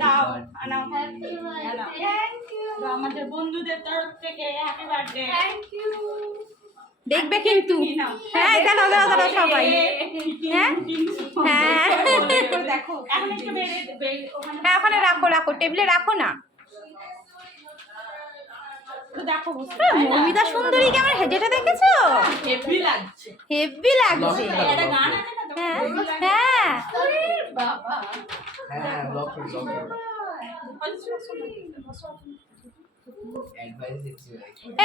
দাও নাও thank you আমাদের বন্ধুদের তরফ থেকে হ্যাপি বার্থডে থ্যাংক ইউ দেখবে কিন্তু হ্যাঁ দাও দাও দাও সবাই হ্যাঁ হ্যাঁ দেখো এখন একটু হ্যাঁ ওখানে রাখো রাখো টেবিলে রাখো না দেখো মৌমিতা সুন্দরী কেমন যেটা দেখেছো হেভি লাগছে হেভি লাগছে একটা গান আছে না হ্যাঁ হ্যাঁ বাবা হ্যাঁ ব্লক করে অ্যাডভাইস দিচ্ছি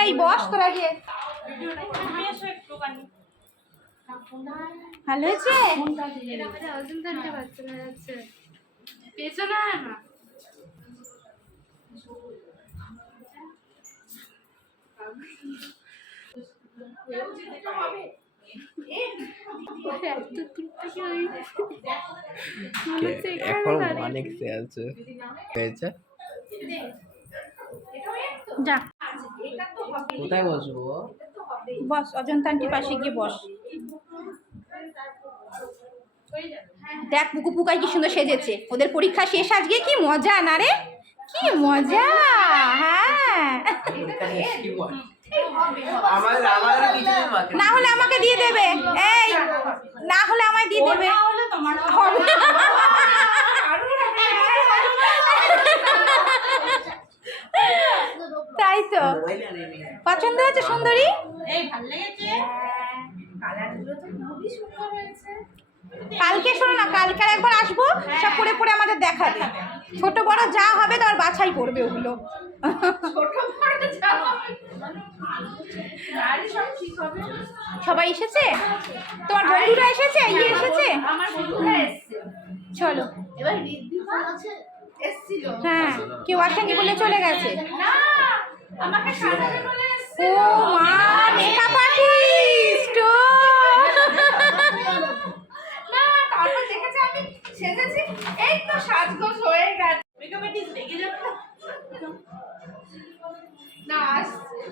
এই বস তোরা গিয়ে ভালো হয়েছে এখন অনেক আছে হয়েছে যা কোথায় বসবো বস অজন্তা আন্টির পাশে গিয়ে বস দেখ পুকু পুকাই কি সুন্দর সেজেছে ওদের পরীক্ষা শেষ আজকে কি মজা না রে কি মজা হ্যাঁ না হলে আমাকে দিয়ে দেবে এই না হলে আমায় দিয়ে দেবে তাই তো পছন্দ হয়েছে সুন্দরী কালকে শোনো না কালকে একবার আসবো সব পরে পরে আমাদের দেখাবে ছোট বড় যা হবে তোমার বাছাই করবে ওগুলো সবাই এসেছে তোমার বন্ধুরা এসেছে ইয়ে এসেছে চলো হ্যাঁ কেউ আসেনি বলে চলে গেছে ও মা মেকআপ আর্টিস্ট সেজেছি এই তো সাজগোজ হয়ে গেছে মেকআপ আর্টিস্ট রেগে যাবে না আসছে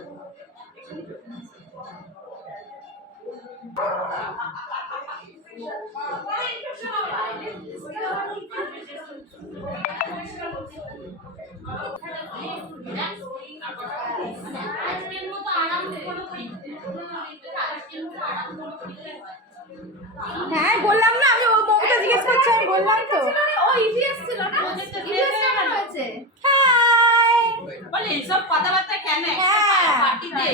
হ্যাঁ বললাম না আমি ও মমতা জিজ্ঞেস করছি আমি বললাম তো ও ইভিএস ছিল না ইভিএস কেমন হয়েছে হাই বলে সব কথাবার্তা কেন হ্যাঁ পার্টিতে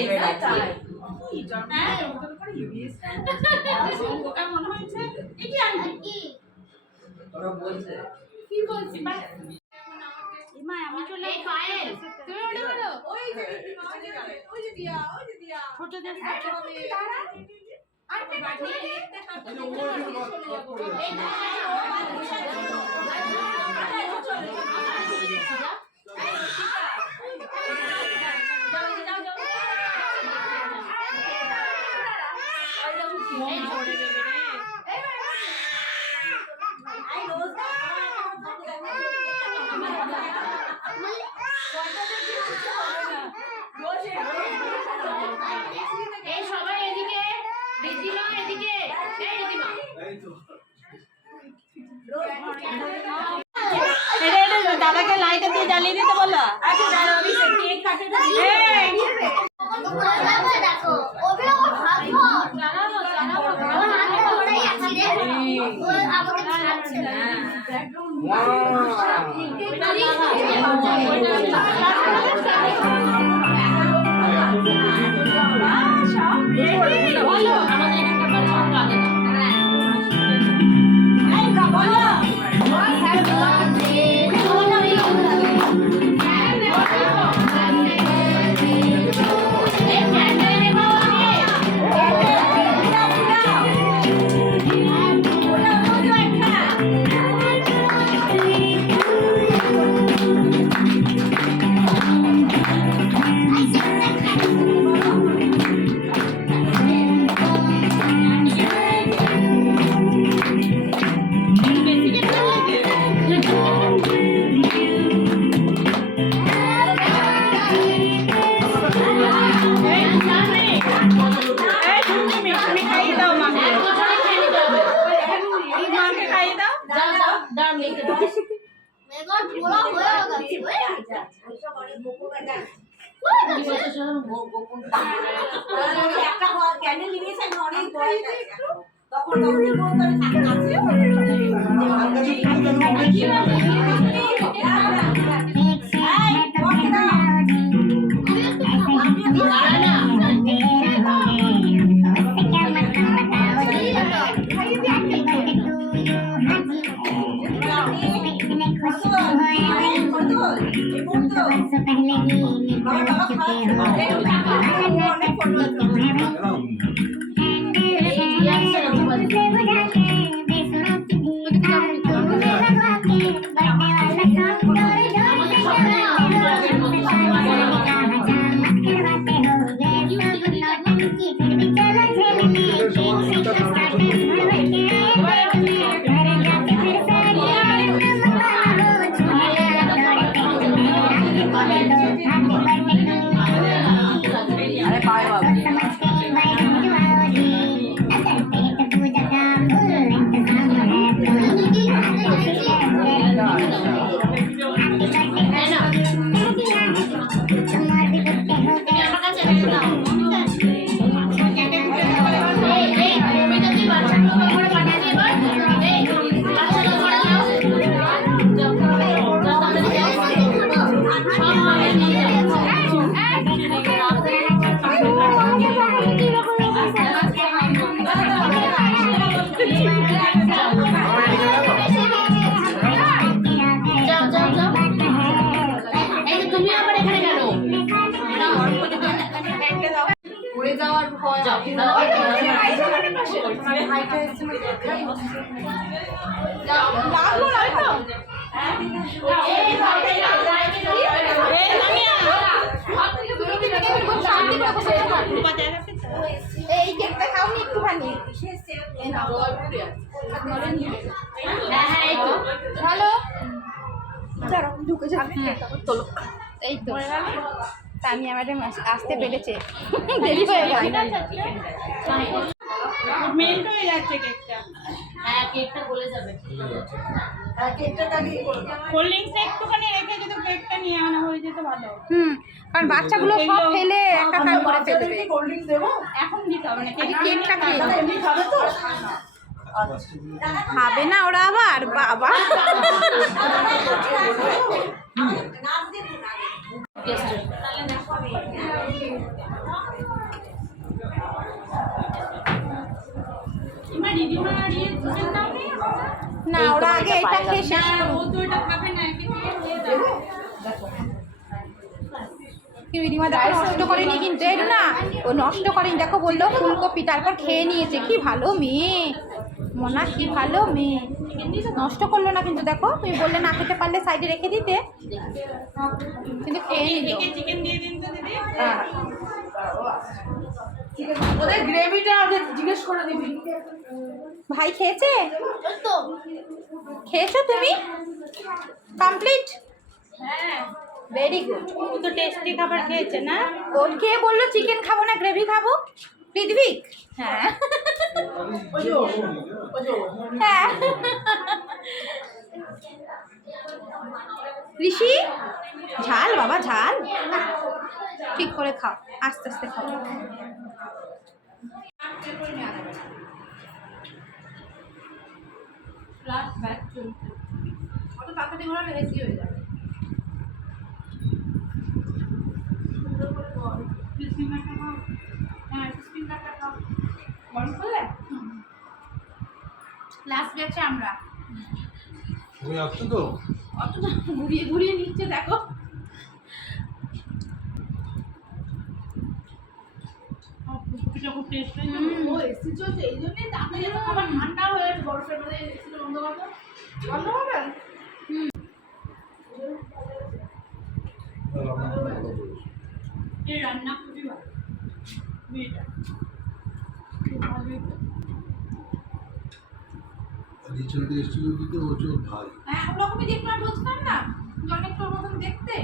কি জানা ওদের উপরে ইভিএস ওটা মনে হয়েছে এই কি আনকি ওরা বলছে কি বলছি মা আমি চলে এই ফাইল তুমি ওটা বলো ওই যে দিয়া ছোটদের ফটো হবে আর কি বাকি একটা কাটতে এই সবাই এদিকে রিদিমা এদিকে এই রিদিমা দাদাকে লাইট দিয়ে জ্বালিয়ে দিতে বলো আচ্ছা দাঁড়াও আমি কেক কাটে দিই দেখো ওবে ওর হাত ধর ওর হাত ধরেই আছি রে ও আমাকে ছাড়ছে না বলো আমাদের এখানকার সব লাগে না এই বলো হ্যাপি বার্থডে টু ইউ এই ক্যান্ডেল দেখাও আমার পোড়া হয়ে গেছে আরে পায়ে বাবু এই কেকটা খাওনি একটুখানি ভালো ঢুকে যাবে তোলো এই তো তানিয়া ম্যাডাম আসতে পেরেছে দেরি হয়ে গেল মেল্ট হয়ে যাচ্ছে কেকটা। হ্যাঁ কেকটা গলে যাবে কোল্ড ড্রিঙ্কস একটুখানি রেখে যদি কেকটা নিয়ে আনা হয়ে যেত ভালো। কারণ বাচ্চাগুলো সব ফেলে একাকার করে ফেলবে এখন দিতে হবে না, আগে কেকটা খেয়ে খাবে না ওরা আবার বাবা না ওরা আগে এটা খেয়ে শেষ রিমা দেখো নষ্ট করেনি কিন্তু এর না ও নষ্ট করেনি দেখো বললো ফুলকপি তারপর খেয়ে নিয়েছে কি ভালো মেয়ে মনা কি ভালো মেয়ে নষ্ট করলো না কিন্তু দেখো তুমি বললে না খেতে পারলে সাইডে রেখে দিতে কিন্তু খেয়ে নিল চিকেন দিয়ে দিন তো দিদি। ওদের গ্রেভিটা ওদের জিজ্ঞেস করে দিবি ভাই খেয়েছে খেয়েছো তুমি কমপ্লিট হ্যাঁ ভেরি গুড ও তো টেস্টি খাবার খেয়েছে না। ওর খেয়ে বললো চিকেন খাবো না গ্রেভি খাবো পৃথিবী হ্যাঁ হ্যাঁ ঋষি ঝাল বাবা ঝাল ঠিক করে খাও আস্তে আস্তে খাও অত তাড়াতাড়ি ঘোরালে হেসি হয়ে যাবে লাস্ট গেছে আমরা তুমি আসছো তো অতটা ঘুরিয়ে ঘুরিয়ে নিচ্ছে দেখো খুব টেস্ট ও এসি চলছে এই জন্যই তাড়াতাড়ি খাবার ঠান্ডা হয়ে গেছে বরফের মধ্যে এসিটা বন্ধ করো বন্ধ হবে এই রান্না খুবই ভালো মেয়েটা রিচুয়াল এসেছিল দিতে ও চোখ ভাই হ্যাঁ ওরকমই দেখলাম বুঝতাম না অনেক তোর মতন দেখতে